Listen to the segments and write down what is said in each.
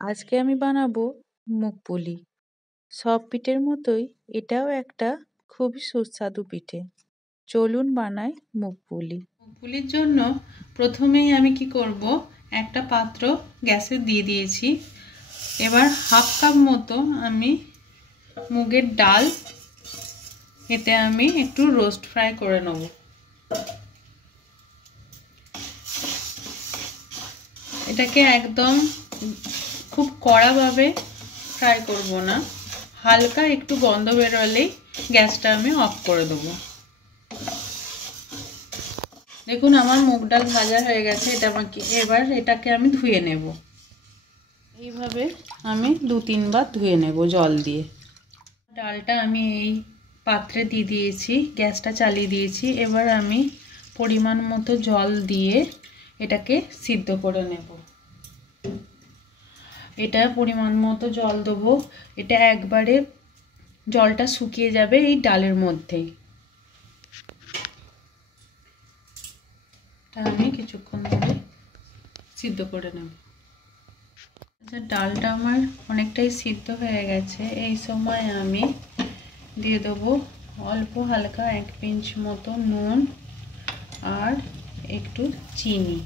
আজকে আমি বানাবো মুগ পুলি। সব পিঠের মতোই এটাও একটা খুবই সুস্বাদু পিঠে। চলুন বানাই মুগ পুলি। মুগ পুলির জন্য প্রথমেই আমি কি করব, একটা পাত্র গ্যাসে দিয়ে দিয়েছি। এবার হাফ কাপ মতো আমি মুগের ডাল, এতে আমি একটু রোস্ট ফ্রাই করে নেব। এটাকে একদম খুব কড়াভাবে ফ্রাই করব না, হালকা একটু গন্ধ বেরোলেই গ্যাসটা আমি অফ করে দেবো। দেখুন আমার মুগ ডাল ভাজা হয়ে গেছে। এবার এটাকে আমি ধুয়ে নেব। এইভাবে আমি 2-3 বার ধুয়ে নেব জল দিয়ে। ডালটা আমি এই পাত্রে দিয়ে দিয়েছি, গ্যাসটা চালিয়ে দিয়েছি। এবার আমি পরিমাণ মতো জল দিয়ে এটাকে সিদ্ধ করে নেব। এটা পরিমাণ মতো জল দেবো। এটা একবারে জলটা শুকিয়ে যাবে এই ডালের মধ্যেই। আমি কিছুক্ষণ ধরে সিদ্ধ করে নেব। আচ্ছা, ডালটা আমার অনেকটাই সিদ্ধ হয়ে গেছে। এই সময় আমি দিয়ে দেবো অল্প হালকা 1 পিঞ্চ মতো নুন আর একটু চিনি।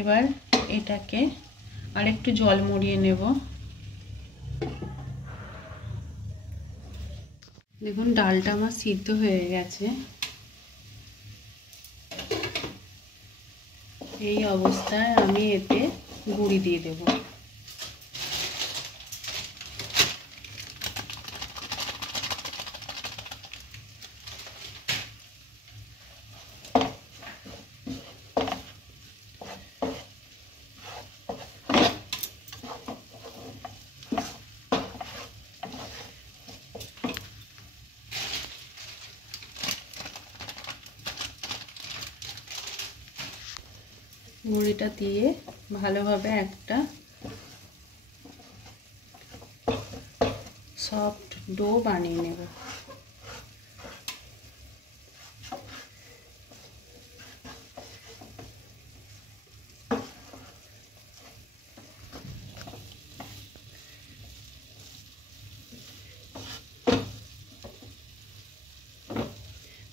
এবার এটাকে আর একটু জল মরিয়ে নেব। দেখুন ডালটা আমার সিদ্ধ হয়ে গেছে। এই অবস্থায় আমি এতে গুঁড়ি দিয়ে দেব। গুঁড়িটা দিয়ে ভালোভাবে একটা সফট ডো বানিয়ে নেব।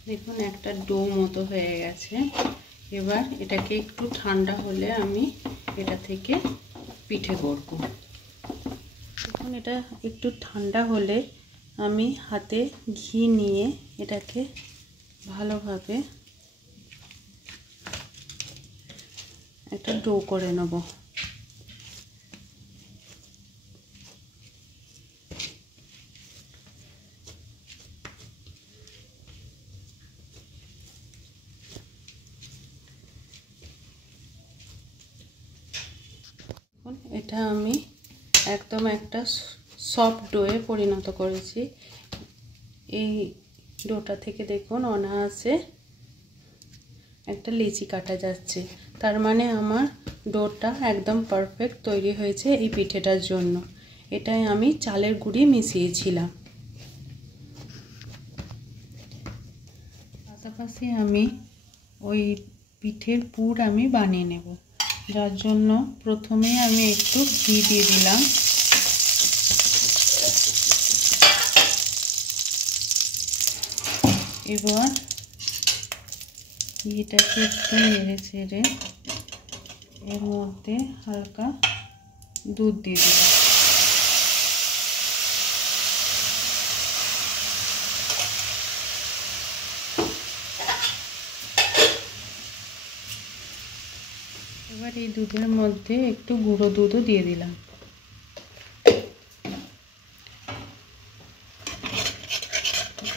দেখুন একটা ডো মতো হয়ে গেছে। এবার এটাকে একটু ঠান্ডা হলে আমি এটা থেকে পিঠে করব। দেখুন এটা একটু ঠান্ডা হলে আমি হাতে ঘি নিয়ে এটাকে ভালোভাবে একটা ডো করে নেব। এটা আমি একদম একটা সফট ডোয়ে পরিণত করেছি। এই ডোটা থেকে দেখুন অনায়াসে একটা লিচি কাটা যাচ্ছে। তার মানে আমার ডোটা একদম পারফেক্ট তৈরি হয়েছে এই পিঠেটার জন্য। এটাই আমি চালের গুঁড়ি মিশিয়েছিলাম। পাশাপাশি আমি ওই পিঠের পুর আমি বানিয়ে নেব, যার জন্য প্রথমেই আমি একটু ঘি দিয়ে দিলাম। এবার ঘিটাকে একটু নেড়ে ছেড়ে এর মধ্যে হালকা দুধ দিয়ে দিলাম। এবার এই দুধের মধ্যে একটু গুঁড়ো দুধও দিয়ে দিলাম।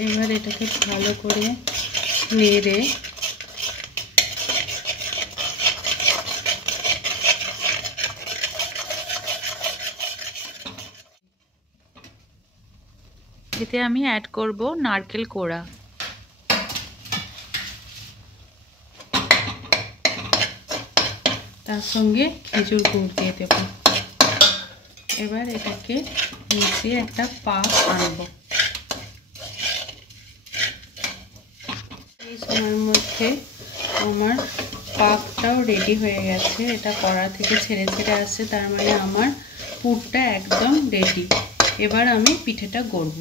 এবার এটাকে ভালো করে নেড়ে এতে আমি অ্যাড করব নারকেল কোড়া। তার সঙ্গে খেজুর গুড় দিয়ে দেব। এবার এটাকে মিশিয়ে একটা পাক আনবো। এই সময়ের মধ্যে আমার পাকটাও রেডি হয়ে গেছে। এটা কড়া থেকে ছেড়ে ছেড়ে আসছে, তার মানে আমার পুরটা একদম রেডি। এবার আমি পিঠেটা গড়ব।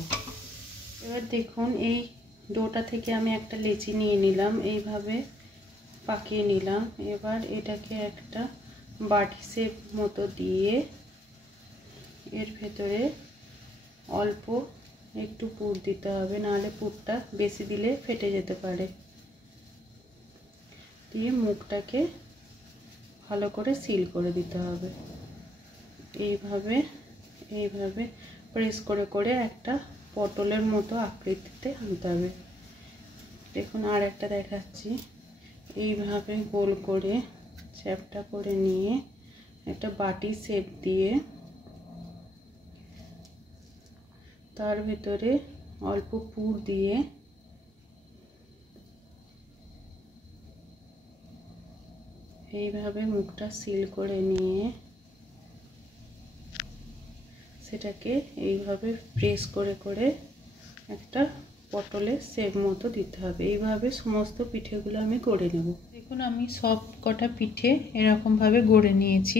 এবার দেখুন এই ডোটা থেকে আমি একটা লেচি নিয়ে নিলাম, এইভাবে পাকিয়ে নিলাম। এবার এটাকে একটা বাটি শেপ মতো দিয়ে এর ভেতরে অল্প একটু পুর দিতে হবে, নাহলে পুরটা বেশি দিলে ফেটে যেতে পারে। দিয়ে মুখটাকে ভালো করে সিল করে দিতে হবে। এইভাবে প্রেস করে করে একটা পটলের মতো আকৃতিতে আনতে হবে। দেখুন আর একটা দেখাচ্ছি। এইভাবে গোল করে চ্যাপটা করে নিয়ে একটা বাটি শেপ দিয়ে তার ভিতরে অল্প পুর দিয়ে এইভাবে মুখটা সিল করে নিয়ে সেটাকে এইভাবে প্রেস করে করে একটা পটলের শেপ মতো দিতে হবে। এইভাবে সমস্ত পিঠেগুলো আমি গড়ে নেব। দেখুন আমি সব কটা পিঠে এরকমভাবে গড়ে নিয়েছি।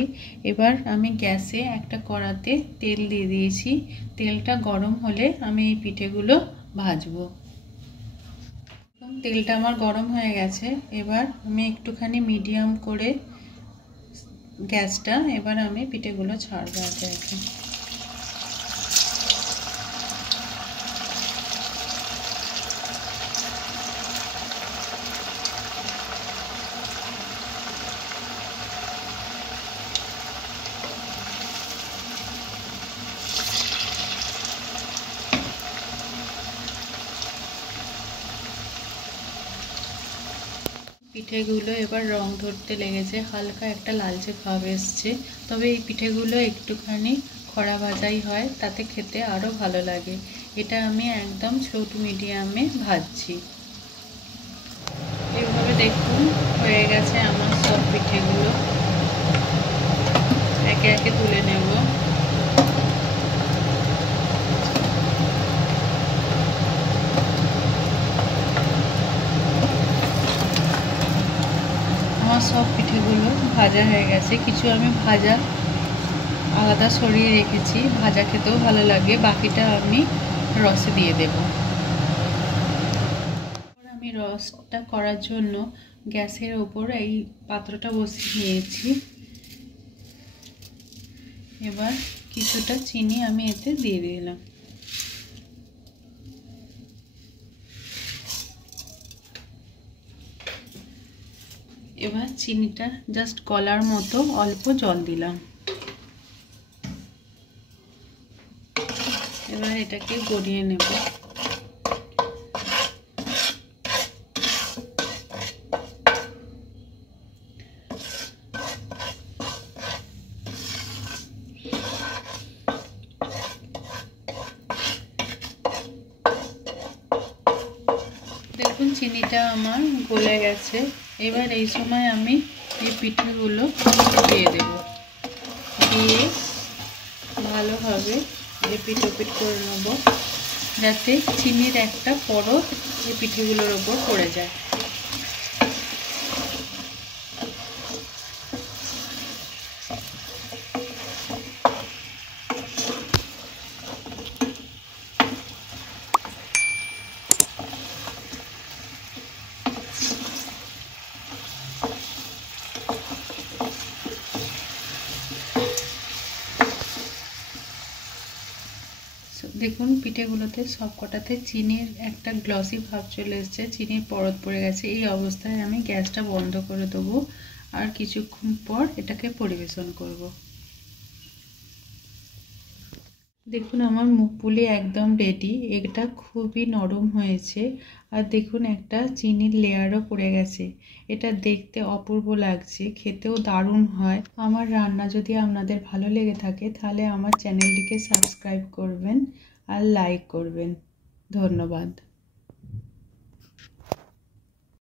এবার আমি গ্যাসে একটা কড়াতে তেল দিয়ে দিয়েছি। তেলটা গরম হলে আমি এই পিঠেগুলো ভাজবো। তেলটা আমার গরম হয়ে গেছে। এবার আমি একটুখানি মিডিয়াম করে গ্যাসটা, এবার আমি পিঠেগুলো ছাড়বো একে একে। পিঠেগুলো এবার রং ধরতে লেগেছে, হালকা একটা লালচে ভাব এসছে। তবে এই পিঠেগুলো একটুখানি খড়া ভাজাই হয়, তাতে খেতে আরও ভালো লাগে। এটা আমি একদম লো টু মিডিয়ামে ভাজছি। এইভাবে দেখুন হয়ে গেছে আমার সব পিঠেগুলো। একে একে তুলে নেব। আমার সব পিঠেগুলো ভাজা হয়ে গেছে। কিছু আমি ভাজা আলাদা সরিয়ে রেখেছি, ভাজা খেতেও ভালো লাগে। বাকিটা আমি রসে দিয়ে দেব। আমি রসটা করার জন্য গ্যাসের ওপর এই পাত্রটা বসিয়ে নিয়েছি। এবার কিছুটা চিনি আমি এতে দিয়ে দিলাম। এবার চিনিটা জাস্ট গলার মতো অল্প জল দিলাম। এবার এটাকে গড়িয়ে নেব। দেখুন চিনিটা আমার গলে গেছে। এবার এই সময় আমি এই পিঠেগুলো দিয়ে দেব, দিয়ে ভালোভাবে এপিট ওপিট করে নেব, যাতে চিনির একটা পরত এই পিঠেগুলোর ওপর পড়ে যায়। দেখুন পিঠেগুলোতে সব কটাতে চিনির একটা গ্লসি ভাব চলে এসেছে, চিনির পরত পড়ে গেছে। এই অবস্থায় আমি গ্যাসটা বন্ধ করে দেবো আর কিছুক্ষণ পর এটাকে পরিবেশন করব। দেখুন আমার মুখপুলি একদম রেডি। এটা খুবই নরম হয়েছে আর দেখুন একটা চিনির লেয়ারও পড়ে গেছে। এটা দেখতে অপূর্ব লাগছে, খেতেও দারুণ হয়। আমার রান্না যদি আপনাদের ভালো লেগে থাকে তাহলে আমার চ্যানেলটিকে সাবস্ক্রাইব করবেন আর লাইক করবেন। ধন্যবাদ।